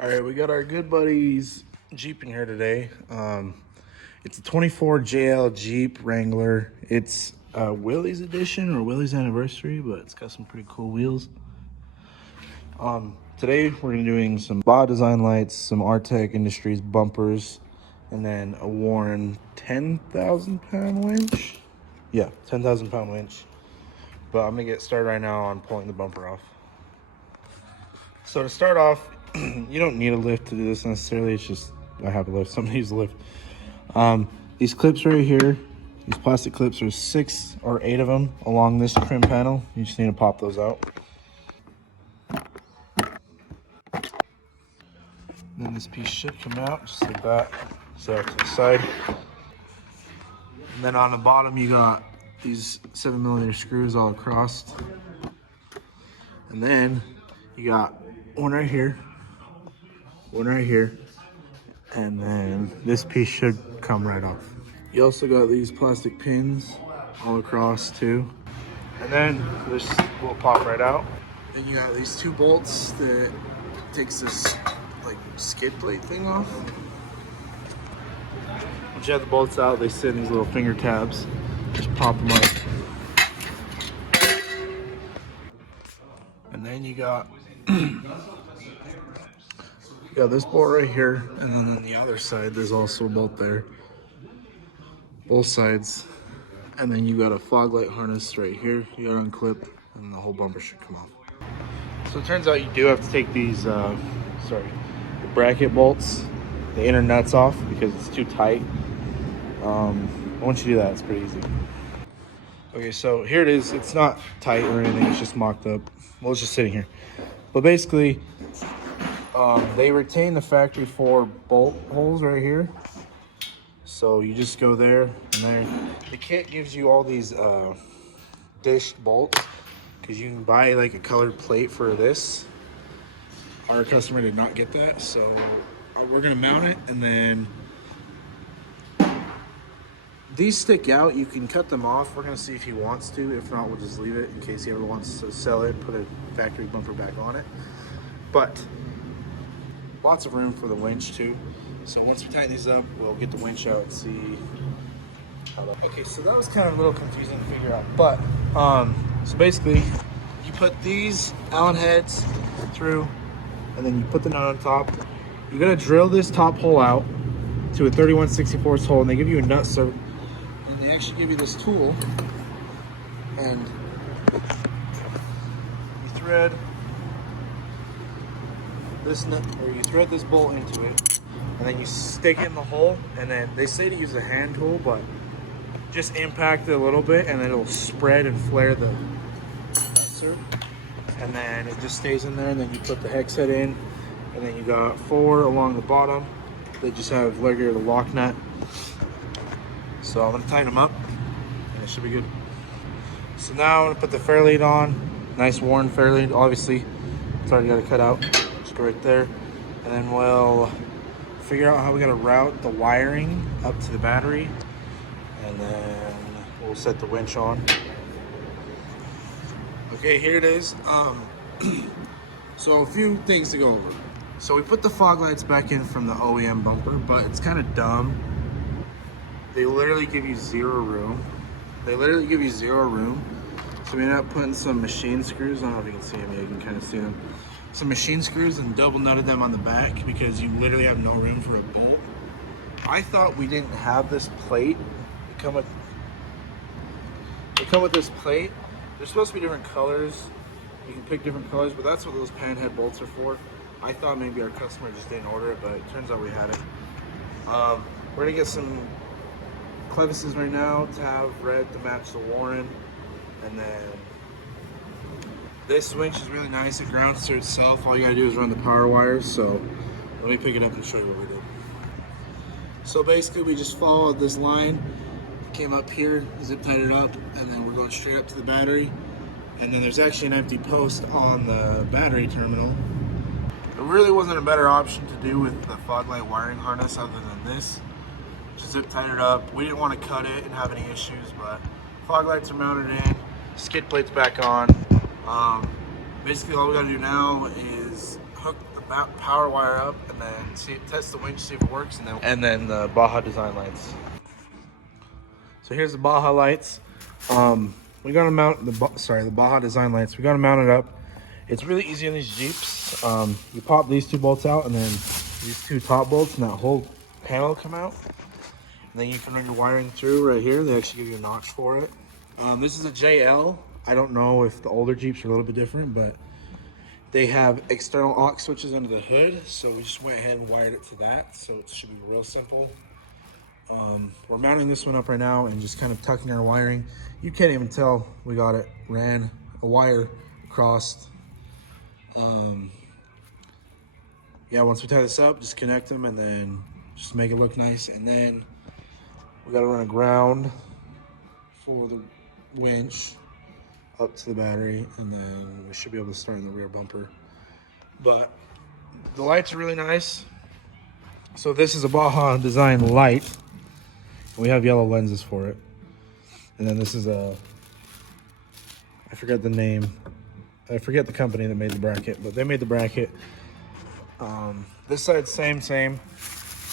All right, we got our good buddies Jeep in here today. It's a 24 JL Jeep Wrangler. It's Willie's edition or Willie's anniversary, but it's got some pretty cool wheels. Today we're gonna be doing some Baja design lights, some Artec Industries bumpers, and then a Warren 10,000 pound winch. Yeah, 10,000 pound winch. But I'm gonna get started right now on pulling the bumper off. So to start off, you don't need a lift to do this necessarily. It's just I have a lift. Somebody needs a lift. These clips right here, these plastic clips, there's 6 or 8 of them along this trim panel. You just need to pop those out. Then this piece should come out just like that. Set it to the side. And then on the bottom you got these 7mm screws all across. And then you got one right here, and then this piece should come right off. You also got these plastic pins all across too. And then this will pop right out. Then you got these 2 bolts that takes this like skid plate thing off. Once you have the bolts out, they sit in these little finger tabs. Just pop them up. And then you got this bolt right here, and then on the other side there's also a bolt there, both sides. And then you got a fog light harness right here. You got to unclip, and the whole bumper should come off. So it turns out you do have to take these the bracket bolts, the inner nuts off, because it's too tight. Once you do that, it's pretty easy. Okay, so here it is. It's not tight or anything, it's just mocked up. Well, it's just sitting here. But basically, they retain the factory 4 bolt holes right here. So you just go there and there. The kit gives you all these dished bolts, because you can buy like a colored plate for this. Our customer did not get that, so we're gonna mount it, and then these stick out. You can cut them off. We're gonna see if he wants to. If not, we'll just leave it in case he ever wants to sell it, put a factory bumper back on it. But lots of room for the winch too. So once we tighten these up, we'll get the winch out and see how that. Okay, so that was kind of a little confusing to figure out. But so basically, you put these Allen heads through, and then you put the nut on top. You're gonna drill this top hole out to a 31/64 hole, and they give you a nut so. They actually give you this tool, and you thread this nut, or you thread this bolt into it, and then you stick it in the hole. And then they say to use a hand tool, but just impact it a little bit, and then it'll spread and flare the insert. And then it just stays in there. And then you put the hex head in, and then you got 4 along the bottom. They just have regular lock nut. So I'm gonna tighten them up, and it should be good. So now I'm gonna put the fairlead on. Nice Warren fairlead, obviously. It's already got it cut out. Just go right there. And then we'll figure out how we're gonna route the wiring up to the battery. And then we'll set the winch on. Okay, here it is. So a few things to go over. So we put the fog lights back in from the OEM bumper, but it's kind of dumb. They literally give you 0 room. So we ended up putting some machine screws. I don't know if you can see them. Yeah, you can kind of see them. Some machine screws, and double nutted them on the back, because you literally have no room for a bolt. I thought we didn't have this plate. They come with this plate. They're supposed to be different colors. You can pick different colors, but that's what those pan head bolts are for. I thought maybe our customer just didn't order it, but it turns out we had it. We're gonna get some clevises right now to have red to match the Warren. And then this winch is really nice. It grounds to itself. All you gotta do is run the power wires. So let me pick it up and show you what we did. So basically we just followed this line, came up here, zip tied it up, and then we're going straight up to the battery. And then there's actually an empty post on the battery terminal. There really wasn't a better option to do with the fog light wiring harness other than this. Just zip tied it up. We didn't want to cut it and have any issues, but fog lights are mounted in, skid plate's back on. Basically all we gotta do now is hook the power wire up, and then test the winch, see if it works, and then the Baja design lights. So here's the Baja lights. We got to mount the Baja design lights. We got to mount it up. It's really easy on these Jeeps. You pop these 2 bolts out, and then these 2 top bolts, and that whole panel come out. And then you can run your wiring through right here. They actually give you a notch for it. This is a JL. I don't know if the older Jeeps are a little bit different, but they have external aux switches under the hood. So we just went ahead and wired it to that. So it should be real simple. We're mounting this one up right now and just kind of tucking our wiring. You can't even tell we got it. Ran a wire across. Yeah, once we tie this up, just connect them and then just make it look nice. And then we got to run a ground for the winch up to the battery, and then we should be able to start in the rear bumper. But the lights are really nice. So this is a Baja design light. We have yellow lenses for it. And then this is I forget the name. I forget the company that made the bracket, but they made the bracket. This side's same.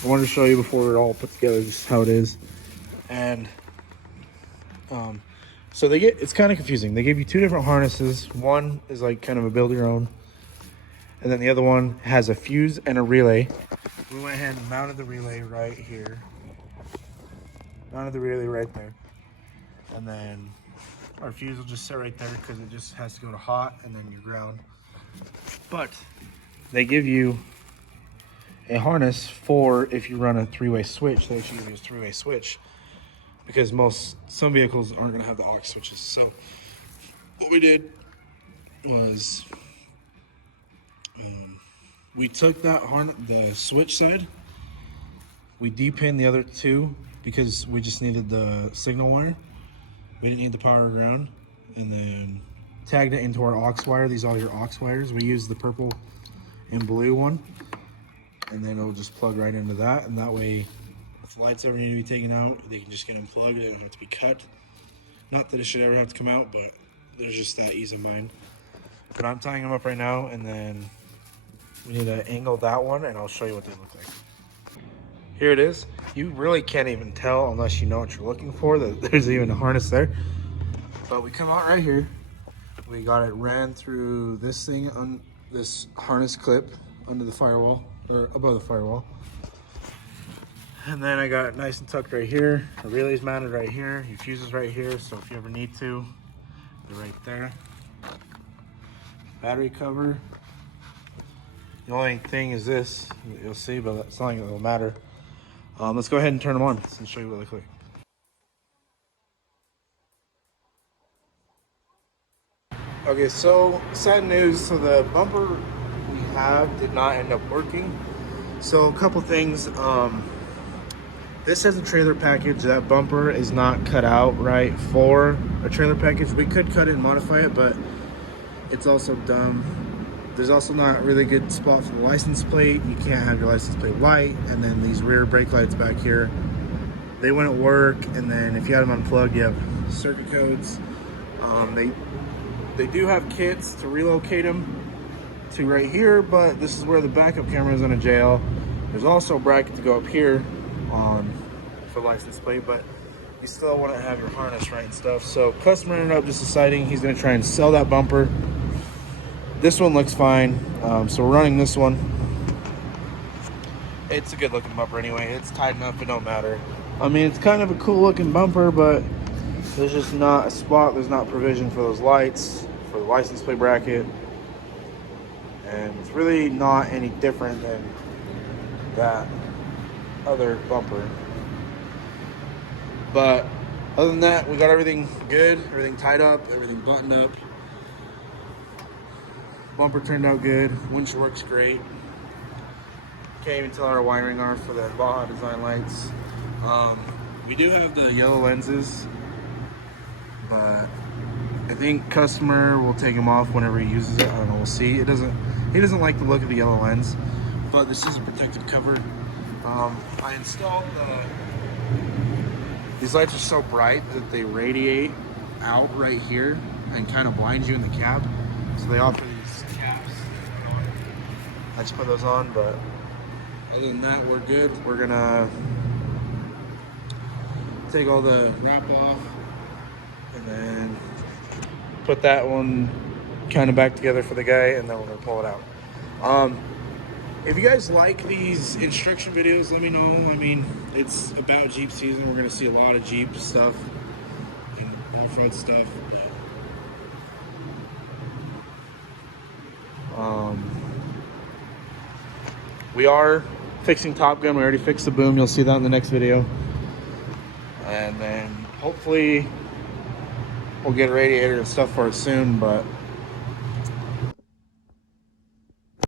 I wanted to show you before we're all put together just how it is. And so it's kind of confusing. They give you 2 different harnesses. One is like kind of a build your own, and then the other one has a fuse and a relay. We went ahead and mounted the relay right here. Mounted the relay right there. And then our fuse will just sit right there because it just has to go to hot and then your ground. But they give you a harness for if you run a 3-way switch. They actually give you a 3-way switch because some vehicles aren't going to have the aux switches. So what we did was we took the switch side, we depinned the other 2 because we just needed the signal wire. We didn't need the power ground, and then tagged it into our aux wire. These are all your aux wires. We used the purple and blue one, and then it'll just plug right into that. And that way, if the lights ever need to be taken out, they can just get unplugged. They don't have to be cut. Not that it should ever have to come out, but there's just that ease of mind. But I'm tying them up right now, and then we need to angle that one, and I'll show you what they look like. Here it is. You really can't even tell unless you know what you're looking for that there's even a harness there. But we come out right here. We got it ran through this thing on this harness clip under the firewall, or above the firewall. And then I got it nice and tucked right here. The relay's mounted right here. Your fuse is right here, so if you ever need to, they're right there. Battery cover. The only thing is this, you'll see, but it's not like it'll matter. Let's go ahead and turn them on and show you what they look like. Okay, so sad news. So the bumper we have did not end up working. So a couple things. This has a trailer package. That bumper is not cut out right for a trailer package. We could cut it and modify it, but it's also dumb. There's also not a really good spot for the license plate. You can't have your license plate light, and then these rear brake lights back here, they wouldn't work. And then if you had them unplugged, you have circuit codes. They do have kits to relocate them to right here, but this is where the backup camera is on a JL. There's also a bracket to go up here for license plate, but you still want to have your harness right and stuff. So customer ended up just deciding he's going to try and sell that bumper. This one looks fine, so we're running this one. It's a good looking bumper anyway. It's tight enough, it don't matter. I mean, it's kind of a cool looking bumper, but there's just not a spot, there's not provision for those lights, for the license plate bracket. And it's really not any different than that other bumper. But other than that, we got everything good, everything tied up, everything buttoned up. Bumper turned out good, winch works great. Can't even tell our wiring are for the Baja design lights. We do have the yellow lenses, but I think customer will take them off whenever he uses it. I don't know, we'll see. He doesn't like the look of the yellow lens, but this is a protective cover. I installed these lights are so bright that they radiate out right here and kind of blind you in the cab. So they offer these caps I just put those on, but other than that, we're good. We're gonna take all the wrap off and then put that one kind of back together for the guy, and then we're gonna pull it out. If you guys like these instruction videos, let me know. I mean, it's about Jeep season. We're gonna see a lot of Jeep stuff and off-road stuff. We are fixing Top Gun. We already fixed the boom. You'll see that in the next video. And then hopefully we'll get a radiator and stuff for it soon, but